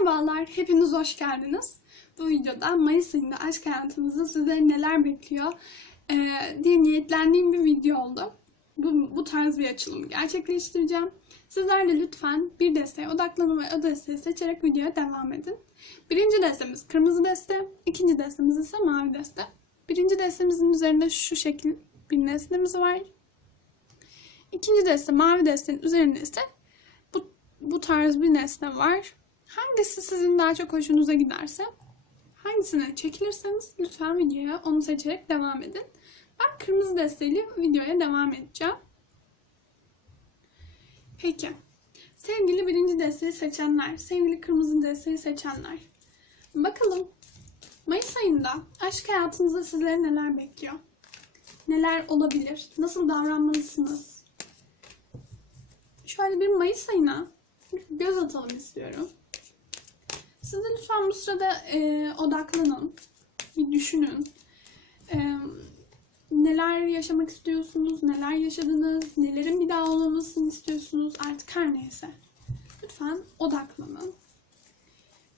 Merhabalar, hepiniz hoş geldiniz. Bu videoda Mayıs ayında aşk hayatımızda sizleri neler bekliyor ee, diye niyetlendiğim bir video oldu. Bu, bu tarz bir açılımı gerçekleştireceğim. Sizler de lütfen bir desteğe odaklanın ve o desteği seçerek videoya devam edin. Birinci destemiz kırmızı deste, ikinci destemiz ise mavi deste. Birinci destemizin üzerinde şu şekil bir nesnemiz var. İkinci deste mavi destenin üzerinde ise bu, bu tarz bir nesne var. Hangisi sizin daha çok hoşunuza giderse, hangisine çekilirseniz lütfen videoya onu seçerek devam edin. Ben kırmızı desteğiyle videoya devam edeceğim. Peki. Sevgili birinci desteği seçenler, sevgili kırmızı desteği seçenler. Bakalım Mayıs ayında aşk hayatınızda sizleri neler bekliyor? Neler olabilir? Nasıl davranmalısınız? Şöyle bir Mayıs ayına göz atalım istiyorum. Siz de lütfen bu sırada e, odaklanın. Bir düşünün. E, neler yaşamak istiyorsunuz? Neler yaşadınız? Nelerin bir daha olmamasını istiyorsunuz? Artık her neyse. Lütfen odaklanın.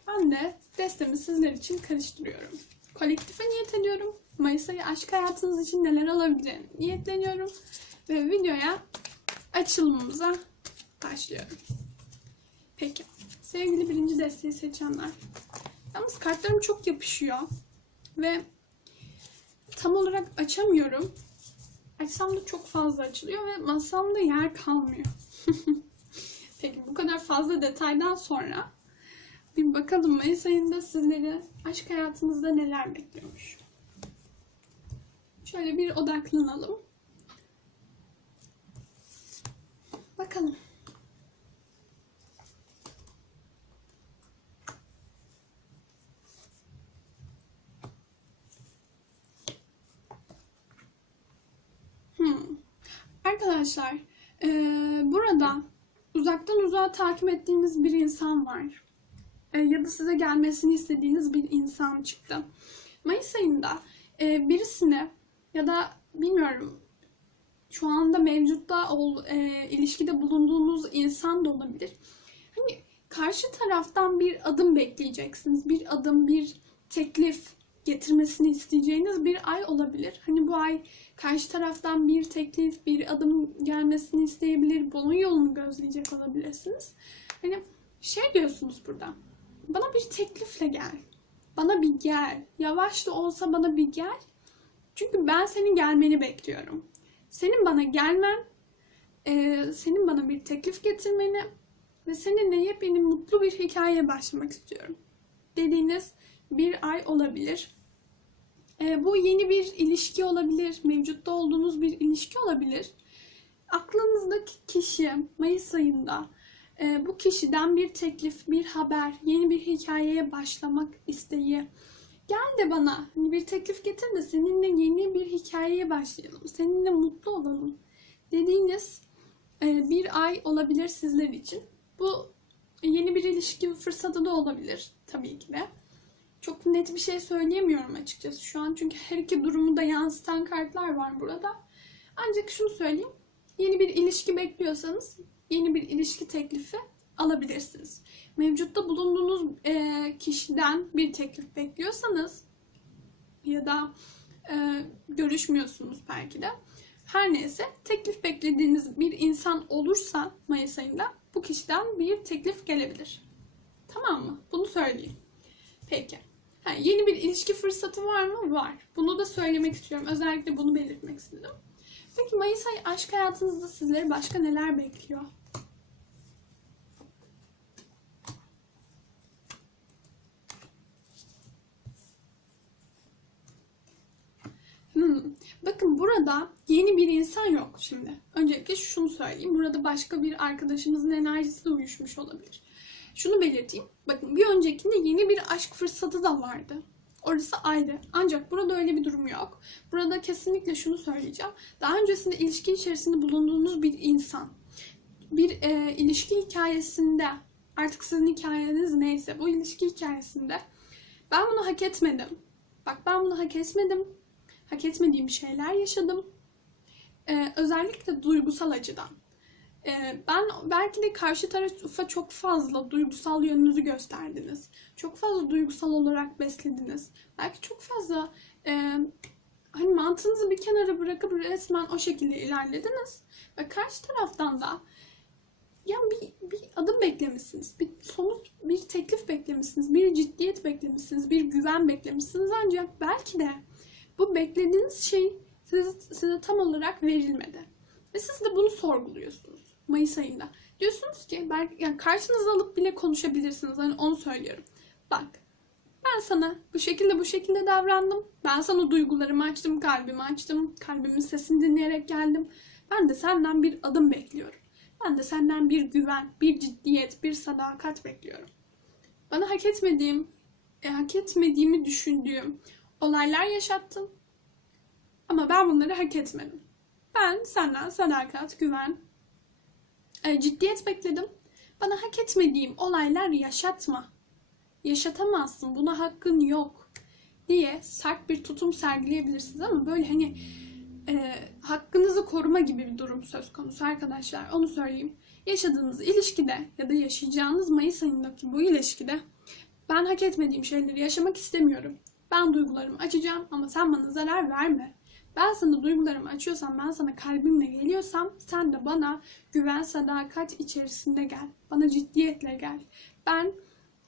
Ben de destemi sizler için karıştırıyorum. Kolektife niyet ediyorum. Mayıs ayı aşk hayatınız için neler olabileceğini niyetleniyorum. Ve videoya açılımımıza başlıyorum. Peki. Sevgili birinci desteği seçenler. Yalnız kartlarım çok yapışıyor. Ve tam olarak açamıyorum. Açsam da çok fazla açılıyor ve masamda yer kalmıyor. Peki bu kadar fazla detaydan sonra bir bakalım Mayıs ayında sizleri aşk hayatınızda neler bekliyormuş. Şöyle bir odaklanalım. Bakalım. Hmm. Arkadaşlar, eee, burada uzaktan uzağa takip ettiğiniz bir insan var. E, ya da size gelmesini istediğiniz bir insan çıktı. Mayıs ayında e, birisine ya da bilmiyorum şu anda mevcutta ol, e, ilişkide bulunduğunuz insan da olabilir. Hani karşı taraftan bir adım bekleyeceksiniz. Bir adım, bir teklif getirmesini isteyeceğiniz bir ay olabilir. Hani bu ay karşı taraftan bir teklif, bir adım gelmesini isteyebilir. Bunun yolunu gözleyecek olabilirsiniz. Hani şey diyorsunuz burada. Bana bir teklifle gel. Bana bir gel. Yavaş da olsa bana bir gel. Çünkü ben senin gelmeni bekliyorum. Senin bana gelmen, e, senin bana bir teklif getirmeni ve seninle yepyeni mutlu bir hikayeye başlamak istiyorum. Dediğiniz bir ay olabilir. E, bu yeni bir ilişki olabilir. Mevcutta olduğunuz bir ilişki olabilir. Aklınızdaki kişi Mayıs ayında e, bu kişiden bir teklif, bir haber, yeni bir hikayeye başlamak isteği. Gel de bana hani bir teklif getir de seninle yeni bir hikayeye başlayalım. Seninle mutlu olalım dediğiniz e, bir ay olabilir sizler için. Bu yeni bir ilişki fırsatı da olabilir tabii ki de. Çok net bir şey söyleyemiyorum açıkçası şu an çünkü her iki durumu da yansıtan kartlar var burada. Ancak şunu söyleyeyim. Yeni bir ilişki bekliyorsanız yeni bir ilişki teklifi alabilirsiniz. Mevcutta bulunduğunuz e, kişiden bir teklif bekliyorsanız ya da e, görüşmüyorsunuz belki de. Her neyse teklif beklediğiniz bir insan olursa Mayıs ayında bu kişiden bir teklif gelebilir. Tamam mı? Bunu söyleyeyim. Peki. Ha, yeni bir ilişki fırsatı var mı? Var. Bunu da söylemek istiyorum. Özellikle bunu belirtmek istedim. Peki Mayıs ayı aşk hayatınızda sizleri başka neler bekliyor? Hmm. Bakın burada yeni bir insan yok şimdi. Öncelikle şunu söyleyeyim. Burada başka bir arkadaşımızın enerjisi de uyuşmuş olabilir. Şunu belirteyim. Bakın bir öncekinde yeni bir aşk fırsatı da vardı. Orası ayrı. Ancak burada öyle bir durum yok. Burada kesinlikle şunu söyleyeceğim. Daha öncesinde ilişki içerisinde bulunduğunuz bir insan. Bir e, ilişki hikayesinde artık sizin hikayeniz neyse bu ilişki hikayesinde ben bunu hak etmedim. Bak ben bunu hak etmedim. Hak etmediğim şeyler yaşadım. E, özellikle duygusal açıdan. Ee, ben belki de karşı tarafa çok fazla duygusal yönünüzü gösterdiniz. Çok fazla duygusal olarak beslediniz. Belki çok fazla e, hani mantığınızı bir kenara bırakıp resmen o şekilde ilerlediniz. Ve karşı taraftan da yani bir, bir adım beklemişsiniz. Bir somut bir teklif beklemişsiniz. Bir ciddiyet beklemişsiniz. Bir güven beklemişsiniz. Ancak belki de bu beklediğiniz şey size, size tam olarak verilmedi. Ve siz de bunu sorguluyorsunuz Mayıs ayında. Diyorsunuz ki belki yani karşınıza alıp bile konuşabilirsiniz. Hani onu söylüyorum. Bak ben sana bu şekilde bu şekilde davrandım. Ben sana duygularımı açtım, kalbimi açtım. Kalbimin sesini dinleyerek geldim. Ben de senden bir adım bekliyorum. Ben de senden bir güven, bir ciddiyet, bir sadakat bekliyorum. Bana hak etmediğim, e, hak etmediğimi düşündüğüm olaylar yaşattın. Ama ben bunları hak etmedim. Ben senden sadakat, güven, e, ciddiyet bekledim. Bana hak etmediğim olaylar yaşatma. Yaşatamazsın. Buna hakkın yok diye sert bir tutum sergileyebilirsiniz ama böyle hani e, hakkınızı koruma gibi bir durum söz konusu arkadaşlar. Onu söyleyeyim. Yaşadığınız ilişkide ya da yaşayacağınız Mayıs ayındaki bu ilişkide ben hak etmediğim şeyleri yaşamak istemiyorum. Ben duygularımı açacağım ama sen bana zarar verme. Ben sana duygularımı açıyorsam, ben sana kalbimle geliyorsam sen de bana güven, sadakat içerisinde gel. Bana ciddiyetle gel. Ben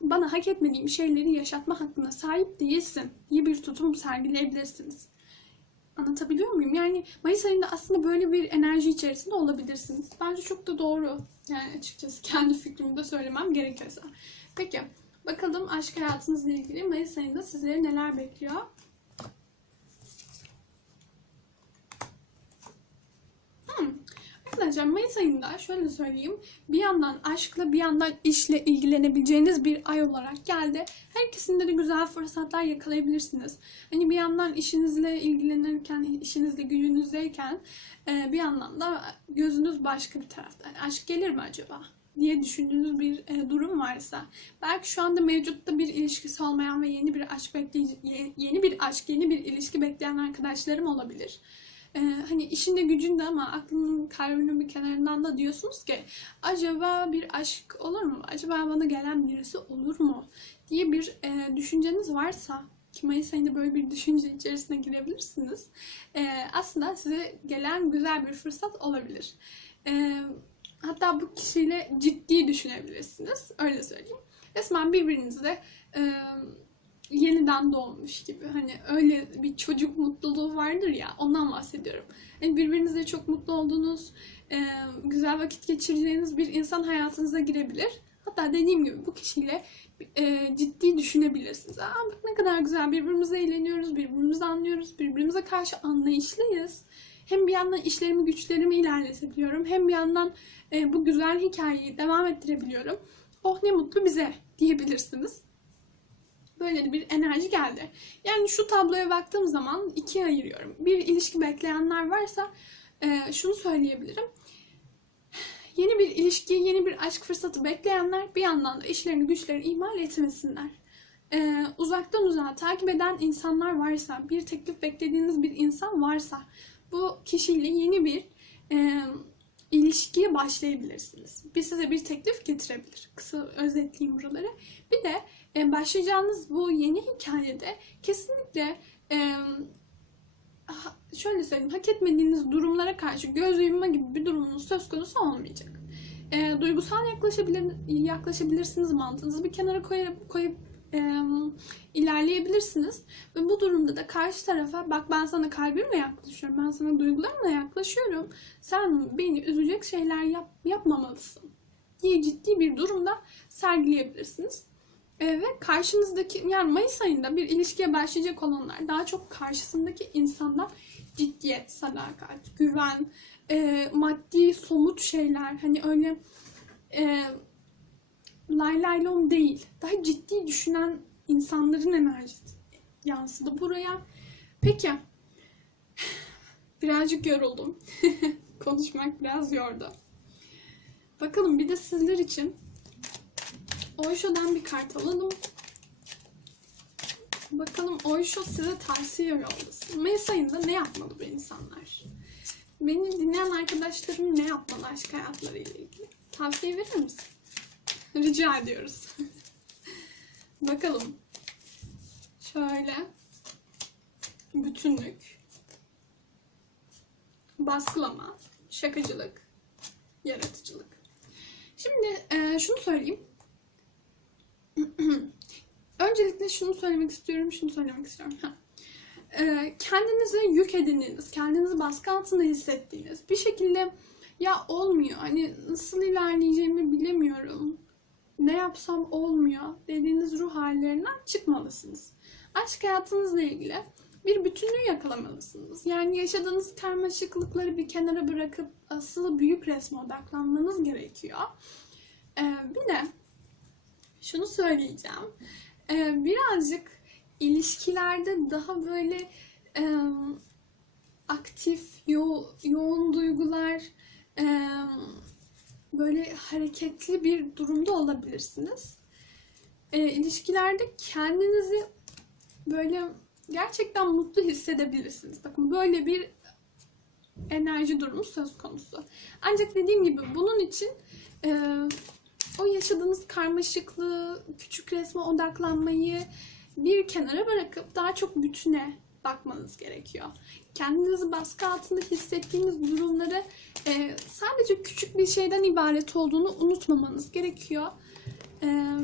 bana hak etmediğim şeyleri yaşatma hakkına sahip değilsin diye bir tutum sergileyebilirsiniz. Anlatabiliyor muyum? Yani Mayıs ayında aslında böyle bir enerji içerisinde olabilirsiniz. Bence çok da doğru. Yani açıkçası kendi fikrimi de söylemem gerekirse. Peki bakalım aşk hayatınızla ilgili Mayıs ayında sizleri neler bekliyor? Hmm. Arkadaşlar Mayıs ayında şöyle söyleyeyim. Bir yandan aşkla bir yandan işle ilgilenebileceğiniz bir ay olarak geldi. Her ikisinde de güzel fırsatlar yakalayabilirsiniz. Hani bir yandan işinizle ilgilenirken, işinizle gücünüzdeyken e, bir yandan da gözünüz başka bir tarafta. Aşk gelir mi acaba? diye düşündüğünüz bir e, durum varsa belki şu anda mevcutta bir ilişkisi olmayan ve yeni bir aşk bekleyici yeni bir aşk yeni bir ilişki bekleyen arkadaşlarım olabilir. Ee, hani işinde gücünde ama aklının kalbinin bir kenarından da diyorsunuz ki acaba bir aşk olur mu? Acaba bana gelen birisi olur mu? diye bir e, düşünceniz varsa ki Mayıs ayında böyle bir düşünce içerisine girebilirsiniz. E, aslında size gelen güzel bir fırsat olabilir. E, hatta bu kişiyle ciddi düşünebilirsiniz. Öyle söyleyeyim. Resmen birbirinizle e, yeniden doğmuş gibi. Hani öyle bir çocuk mutluluğu vardır ya ondan bahsediyorum. Yani birbirinizle çok mutlu olduğunuz, e, güzel vakit geçireceğiniz bir insan hayatınıza girebilir. Hatta dediğim gibi bu kişiyle e, ciddi düşünebilirsiniz. Aa bak ne kadar güzel birbirimize eğleniyoruz, birbirimizi anlıyoruz, birbirimize karşı anlayışlıyız. Hem bir yandan işlerimi, güçlerimi ilerletebiliyorum. Hem bir yandan e, bu güzel hikayeyi devam ettirebiliyorum. Oh ne mutlu bize diyebilirsiniz. Böyle bir enerji geldi. Yani şu tabloya baktığım zaman ikiye ayırıyorum. Bir ilişki bekleyenler varsa e, şunu söyleyebilirim. Yeni bir ilişki, yeni bir aşk fırsatı bekleyenler bir yandan da işlerini güçlerini ihmal etmesinler. E, uzaktan uzağa takip eden insanlar varsa, bir teklif beklediğiniz bir insan varsa bu kişiyle yeni bir e, ilişkiye başlayabilirsiniz. Bir size bir teklif getirebilir. Kısa özetleyeyim buraları. Bir de e, başlayacağınız bu yeni hikayede kesinlikle e, şöyle söyleyeyim hak etmediğiniz durumlara karşı göz yumma gibi bir durumunuz söz konusu olmayacak. E, duygusal yaklaşabilir, yaklaşabilirsiniz mantığınızı bir kenara koyup, koyup e, ilerleyebilirsiniz. Ve bu durumda da karşı tarafa bak ben sana kalbimle yaklaşıyorum, ben sana duygularımla yaklaşıyorum. Sen beni üzecek şeyler yap, yapmamalısın diye ciddi bir durumda sergileyebilirsiniz. E, ve karşınızdaki yani Mayıs ayında bir ilişkiye başlayacak olanlar daha çok karşısındaki insandan ciddiyet, sadakat, güven, e, maddi somut şeyler hani öyle e, lay lay lom değil. Daha ciddi düşünen insanların enerjisi yansıdı buraya. Peki. Birazcık yoruldum. Konuşmak biraz yordu. Bakalım bir de sizler için Oysho'dan bir kart alalım. Bakalım Oysho size tavsiye yollasın. Mayıs ayında ne yapmalı bu insanlar? Beni dinleyen arkadaşlarım ne yapmalı aşk hayatları ile ilgili? Tavsiye verir misin? Rica ediyoruz. Bakalım. Şöyle. Bütünlük. Baskılama. Şakacılık. Yaratıcılık. Şimdi e, şunu söyleyeyim. Öncelikle şunu söylemek istiyorum, şunu söylemek istiyorum. Ha. E, kendinize yük edindiğiniz, kendinizi baskı altında hissettiğiniz bir şekilde ya olmuyor, hani nasıl ilerleyeceğimi bilemiyorum, ne yapsam olmuyor dediğiniz ruh hallerinden çıkmalısınız. Aşk hayatınızla ilgili bir bütünlüğü yakalamalısınız. Yani yaşadığınız karmaşıklıkları bir kenara bırakıp asıl büyük resme odaklanmanız gerekiyor. Ee, bir de şunu söyleyeceğim. Ee, birazcık ilişkilerde daha böyle e, aktif, yo- yoğun duygular, e, böyle hareketli bir durumda olabilirsiniz. E, ilişkilerde kendinizi böyle gerçekten mutlu hissedebilirsiniz. Bakın böyle bir enerji durumu söz konusu. Ancak dediğim gibi bunun için e, o yaşadığınız karmaşıklığı, küçük resme odaklanmayı bir kenara bırakıp daha çok bütüne bakmanız gerekiyor. Kendinizi baskı altında hissettiğiniz durumları e, sadece küçük bir şeyden ibaret olduğunu unutmamanız gerekiyor. E,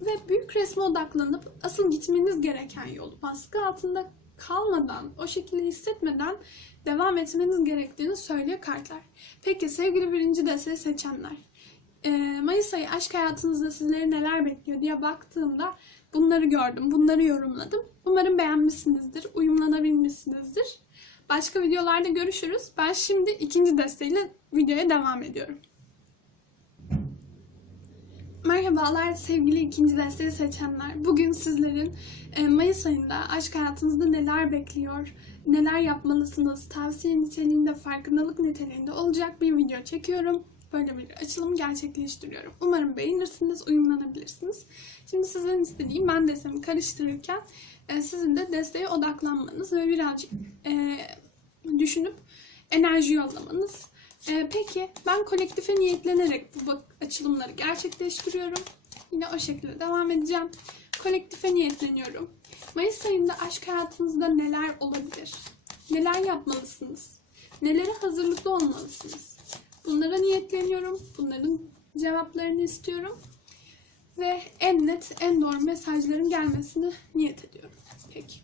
ve büyük resme odaklanıp asıl gitmeniz gereken yolu baskı altında kalmadan, o şekilde hissetmeden devam etmeniz gerektiğini söylüyor kartlar. Peki sevgili birinci desteği seçenler. e, Mayıs ayı aşk hayatınızda sizleri neler bekliyor diye baktığımda bunları gördüm, bunları yorumladım. Umarım beğenmişsinizdir, uyumlanabilmişsinizdir. Başka videolarda görüşürüz. Ben şimdi ikinci desteğiyle videoya devam ediyorum. Merhabalar sevgili ikinci desteği seçenler. Bugün sizlerin e, Mayıs ayında aşk hayatınızda neler bekliyor, neler yapmalısınız, tavsiye niteliğinde, farkındalık niteliğinde olacak bir video çekiyorum. Böyle bir açılım gerçekleştiriyorum. Umarım beğenirsiniz, uyumlanabilirsiniz. Şimdi sizden istediğim ben destemi karıştırırken e, sizin de desteğe odaklanmanız ve birazcık e, düşünüp enerji yollamanız. E, peki ben kolektife niyetlenerek bu açılımları gerçekleştiriyorum. Yine o şekilde devam edeceğim. Kolektife niyetleniyorum. Mayıs ayında aşk hayatınızda neler olabilir? Neler yapmalısınız? Nelere hazırlıklı olmalısınız? Bunlara niyetleniyorum. Bunların cevaplarını istiyorum. Ve en net, en doğru mesajların gelmesini niyet ediyorum. Peki.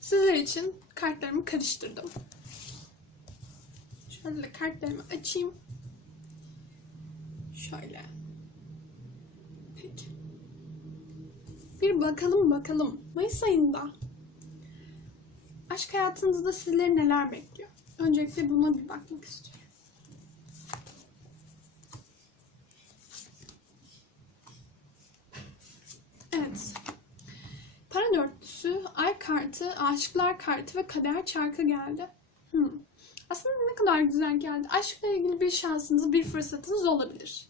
Sizler için kartlarımı karıştırdım. Şöyle kartlarımı açayım. Şöyle. Peki. Bir bakalım bakalım. Mayıs ayında aşk hayatınızda sizleri neler bekliyor? Öncelikle buna bir bakmak istiyorum. Evet. Para dörtlüsü, ay kartı, aşıklar kartı ve kader çarkı geldi. Hmm. Aslında ne kadar güzel geldi. Aşkla ilgili bir şansınız, bir fırsatınız olabilir.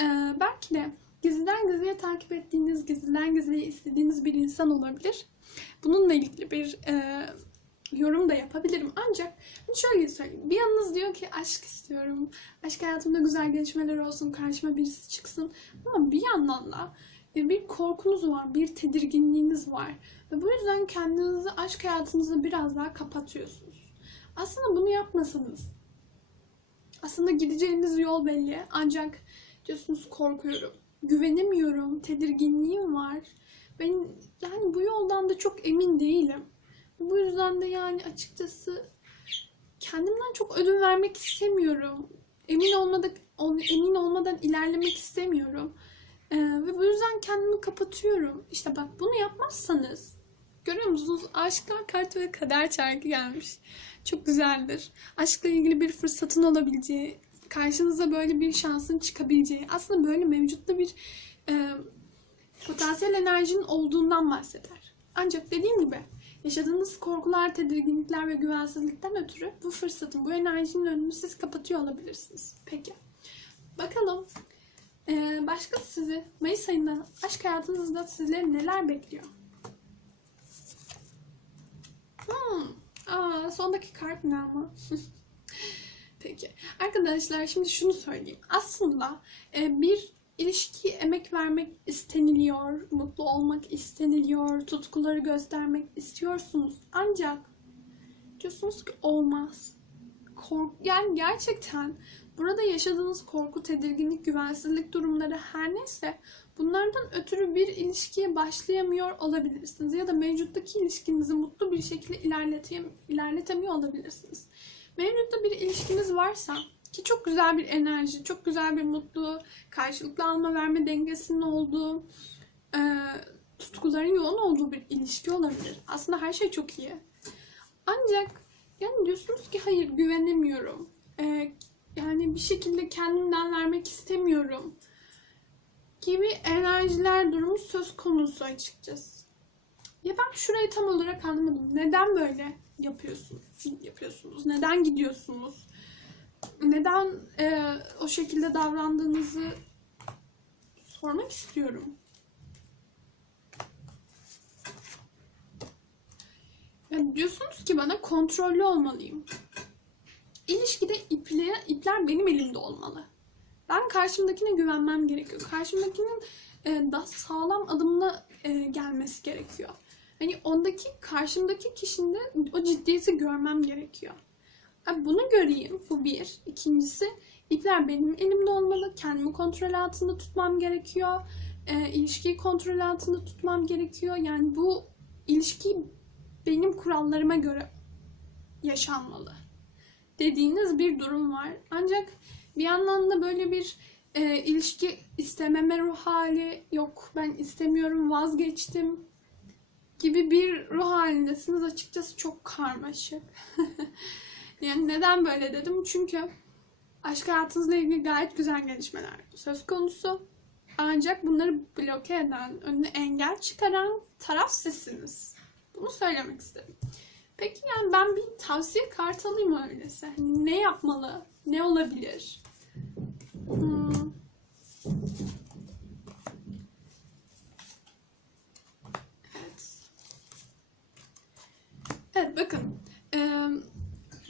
Ee, belki de gizliden gizliye takip ettiğiniz, gizliden gizliye istediğiniz bir insan olabilir. Bununla ilgili bir e, yorum da yapabilirim. Ancak şöyle söyleyeyim. Bir yanınız diyor ki aşk istiyorum. Aşk hayatımda güzel gelişmeler olsun. Karşıma birisi çıksın. Ama bir yandan da e, bir korkunuz var. Bir tedirginliğiniz var. Ve bu yüzden kendinizi aşk hayatınızda biraz daha kapatıyorsunuz. Aslında bunu yapmasanız aslında gideceğiniz yol belli. Ancak diyorsunuz korkuyorum. Güvenemiyorum. Tedirginliğim var. Ben yani bu yoldan da çok emin değilim. Bu yüzden de yani açıkçası kendimden çok ödün vermek istemiyorum. Emin olmadan emin olmadan ilerlemek istemiyorum. Ee, ve bu yüzden kendimi kapatıyorum. İşte bak bunu yapmazsanız görüyor musunuz? Aşklar kartı ve kader çarkı gelmiş. Çok güzeldir. Aşkla ilgili bir fırsatın olabileceği, karşınıza böyle bir şansın çıkabileceği, aslında böyle mevcutta bir e, potansiyel enerjinin olduğundan bahseder. Ancak dediğim gibi yaşadığınız korkular, tedirginlikler ve güvensizlikten ötürü bu fırsatın, bu enerjinin önünü siz kapatıyor olabilirsiniz. Peki. Bakalım ee, başka sizi Mayıs ayında aşk hayatınızda sizleri neler bekliyor? Aa, sondaki kart ne ama? Peki. Arkadaşlar şimdi şunu söyleyeyim. Aslında e, bir ilişkiye emek vermek isteniliyor, mutlu olmak isteniliyor, tutkuları göstermek istiyorsunuz. Ancak diyorsunuz ki olmaz. Kork yani gerçekten burada yaşadığınız korku, tedirginlik, güvensizlik durumları her neyse bunlardan ötürü bir ilişkiye başlayamıyor olabilirsiniz. Ya da mevcuttaki ilişkinizi mutlu bir şekilde ilerletemiyor olabilirsiniz. Mevcutta bir ilişkiniz varsa ki çok güzel bir enerji, çok güzel bir mutlu, karşılıklı alma verme dengesinin olduğu, e, tutkuların yoğun olduğu bir ilişki olabilir. Aslında her şey çok iyi. Ancak yani diyorsunuz ki hayır güvenemiyorum. E, yani bir şekilde kendimden vermek istemiyorum gibi enerjiler durumu söz konusu açıkçası. Ya ben şurayı tam olarak anlamadım. Neden böyle yapıyorsun, yapıyorsunuz? Neden gidiyorsunuz? Neden e, o şekilde davrandığınızı sormak istiyorum. Yani diyorsunuz ki bana kontrollü olmalıyım. İlişkide iple, ipler benim elimde olmalı. Ben karşımdakine güvenmem gerekiyor. Karşımdakinin e, daha sağlam adımla e, gelmesi gerekiyor. Hani ondaki karşımdaki kişinin o ciddiyeti görmem gerekiyor. Abi bunu göreyim. Bu bir. İkincisi ipler benim elimde olmalı. Kendimi kontrol altında tutmam gerekiyor. E, ilişkiyi kontrol altında tutmam gerekiyor. Yani bu ilişki benim kurallarıma göre yaşanmalı. Dediğiniz bir durum var. Ancak bir yandan da böyle bir e, ilişki istememe ruh hali yok. Ben istemiyorum vazgeçtim gibi bir ruh halindesiniz. Açıkçası çok karmaşık. yani neden böyle dedim? Çünkü aşk hayatınızla ilgili gayet güzel gelişmeler söz konusu. Ancak bunları bloke eden, önüne engel çıkaran taraf sizsiniz. Bunu söylemek istedim. Peki yani ben bir tavsiye kartı alayım öyleyse? Hani ne yapmalı? Ne olabilir? Hmm. Evet. Evet bakın. Ee,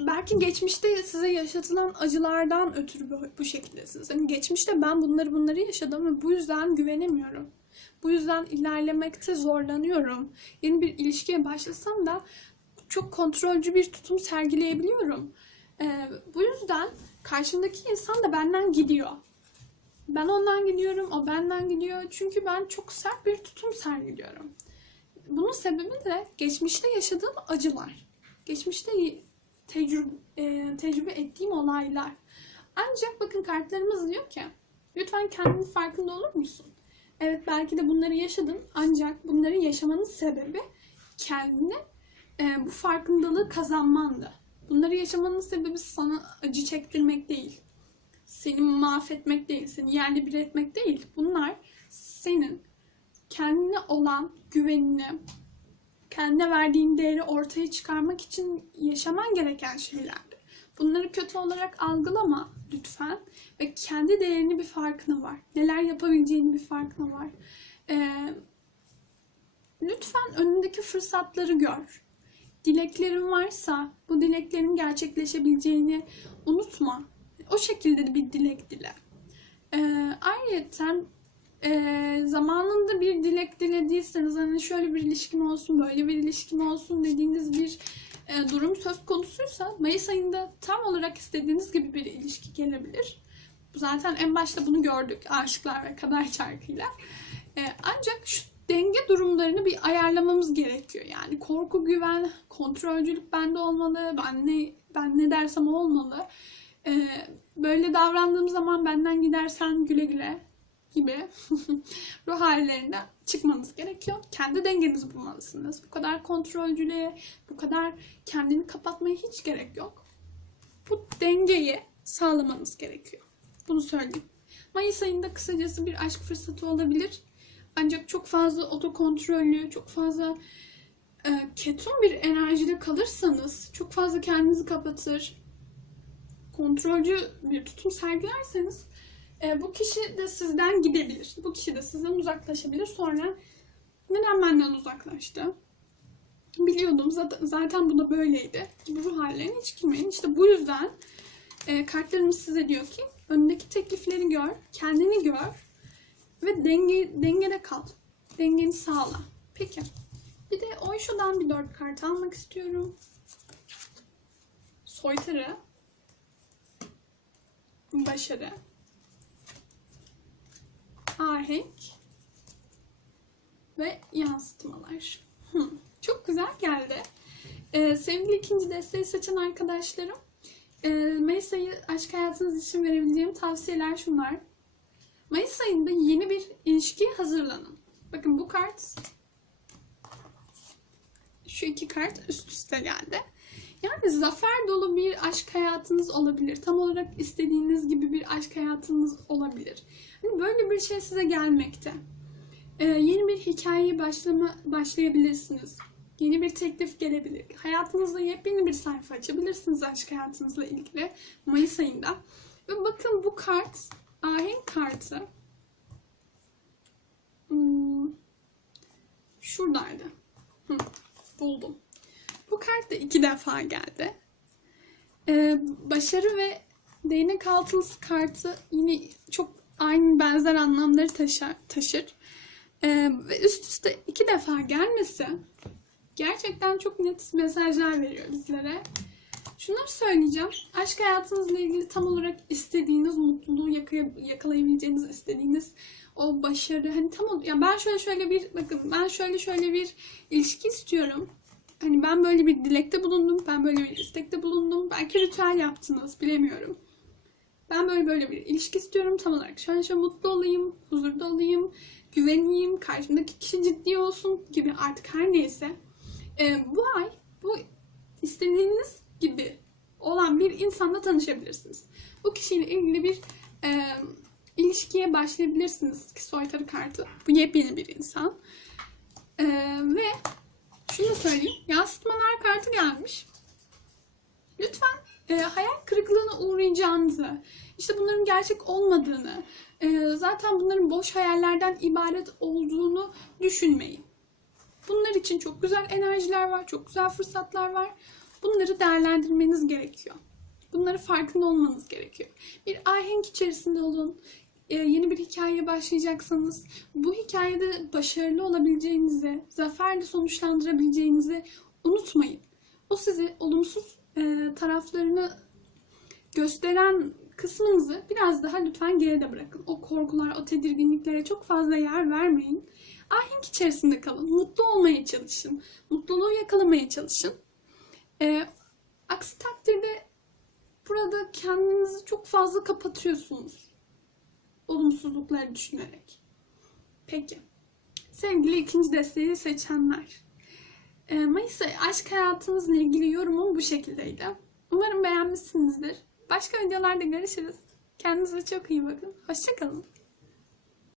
belki geçmişte size yaşatılan acılardan ötürü bu, şekildesiniz. Hani geçmişte ben bunları bunları yaşadım ve bu yüzden güvenemiyorum. Bu yüzden ilerlemekte zorlanıyorum. Yeni bir ilişkiye başlasam da çok kontrolcü bir tutum sergileyebiliyorum. Ee, bu yüzden karşımdaki insan da benden gidiyor. Ben ondan gidiyorum, o benden gidiyor. Çünkü ben çok sert bir tutum sergiliyorum. Bunun sebebi de geçmişte yaşadığım acılar. Geçmişte tecrübe, e, tecrübe ettiğim olaylar. Ancak bakın kartlarımız diyor ki lütfen kendinin farkında olur musun? Evet belki de bunları yaşadın ancak bunları yaşamanın sebebi kendine e, bu farkındalığı kazanmandı. Bunları yaşamanın sebebi sana acı çektirmek değil. Seni mahvetmek değil, seni yerli bir etmek değil. Bunlar senin kendine olan güvenini, kendine verdiğin değeri ortaya çıkarmak için yaşaman gereken şeylerdi. Bunları kötü olarak algılama lütfen ve kendi değerini bir farkına var. Neler yapabileceğini bir farkına var. Ee, lütfen önündeki fırsatları gör. Dileklerin varsa bu dileklerin gerçekleşebileceğini unutma. O şekilde de bir dilek dile. Ee, ayrıca e, zamanında bir dilek dilediyseniz hani şöyle bir ilişkim olsun, böyle bir ilişkim olsun dediğiniz bir e, durum söz konusuysa Mayıs ayında tam olarak istediğiniz gibi bir ilişki gelebilir. Zaten en başta bunu gördük Aşıklar ve Kader çarkıyla. E, ancak şu denge durumlarını bir ayarlamamız gerekiyor. Yani korku, güven, kontrolcülük bende olmalı. Ben ne ben ne dersem olmalı. E, böyle davrandığım zaman benden gidersen güle güle gibi ruh hallerinden çıkmanız gerekiyor. Kendi dengenizi bulmalısınız. Bu kadar kontrolcülüğe, bu kadar kendini kapatmaya hiç gerek yok. Bu dengeyi sağlamanız gerekiyor. Bunu söyleyeyim. Mayıs ayında kısacası bir aşk fırsatı olabilir. Ancak çok fazla otokontrollü, çok fazla e, ketum bir enerjide kalırsanız, çok fazla kendinizi kapatır, kontrolcü bir tutum sergilerseniz e, bu kişi de sizden gidebilir. Bu kişi de sizden uzaklaşabilir. Sonra neden benden uzaklaştı? Biliyordum zaten, bu da böyleydi. Bu ruh hallerine hiç girmeyin. İşte bu yüzden e, kartlarımız size diyor ki önündeki teklifleri gör, kendini gör ve denge, dengede kal. Dengeni sağla. Peki. Bir de Oysho'dan bir dört kart almak istiyorum. Soytarı. Başarı. Ahenk. Ve yansıtmalar. Hmm, çok güzel geldi. Ee, sevgili ikinci desteği seçen arkadaşlarım. E, Mayıs ayı aşk hayatınız için verebileceğim tavsiyeler şunlar. Mayıs ayında yeni bir ilişkiye hazırlanın. Bakın bu kart şu iki kart üst üste geldi. Yani zafer dolu bir aşk hayatınız olabilir. Tam olarak istediğiniz gibi bir aşk hayatınız olabilir. Hani böyle bir şey size gelmekte. Ee, yeni bir hikayeye başlama başlayabilirsiniz. Yeni bir teklif gelebilir. Hayatınızda yepyeni bir sayfa açabilirsiniz aşk hayatınızla ilgili Mayıs ayında. Ve bakın bu kart, ahenk kartı. Hmm, şuradaydı. Hı, buldum. Kart da iki defa geldi. Ee, başarı ve değnek altılısı kartı yine çok aynı benzer anlamları taşır. taşır. Ee, ve üst üste iki defa gelmesi gerçekten çok net mesajlar veriyor bizlere. Şunları söyleyeceğim. Aşk hayatınızla ilgili tam olarak istediğiniz mutluluğu yakalayabileceğiniz, istediğiniz o başarı hani tam ya ben şöyle şöyle bir bakın ben şöyle şöyle bir ilişki istiyorum. Hani ben böyle bir dilekte bulundum, ben böyle bir istekte bulundum. Belki ritüel yaptınız, bilemiyorum. Ben böyle böyle bir ilişki istiyorum tam olarak. Şöyle şöyle mutlu olayım, huzurda olayım, güveneyim, karşımdaki kişi ciddi olsun gibi artık her neyse. Ee, bu ay bu istediğiniz gibi olan bir insanla tanışabilirsiniz. Bu kişiyle ilgili bir e, ilişkiye başlayabilirsiniz ki soytarı kartı. Bu yepyeni bir insan. E, ve şunu da söyleyeyim. Yansıtmalar kartı gelmiş. Lütfen e, hayal kırıklığına uğrayacağınızı, işte bunların gerçek olmadığını, e, zaten bunların boş hayallerden ibaret olduğunu düşünmeyin. Bunlar için çok güzel enerjiler var, çok güzel fırsatlar var. Bunları değerlendirmeniz gerekiyor. Bunları farkında olmanız gerekiyor. Bir ahenk içerisinde olun. Ee, yeni bir hikayeye başlayacaksanız bu hikayede başarılı olabileceğinizi, zaferle sonuçlandırabileceğinizi unutmayın. O sizi olumsuz e, taraflarını gösteren kısmınızı biraz daha lütfen geride bırakın. O korkular, o tedirginliklere çok fazla yer vermeyin. Ahenk içerisinde kalın. Mutlu olmaya çalışın. Mutluluğu yakalamaya çalışın. Ee, aksi takdirde burada kendinizi çok fazla kapatıyorsunuz. Olumsuzlukları düşünerek. Peki. Sevgili ikinci desteği seçenler. Ee, Mayıs ayı aşk hayatınızla ilgili yorumum bu şekildeydi. Umarım beğenmişsinizdir. Başka videolarda görüşürüz. Kendinize çok iyi bakın. Hoşçakalın.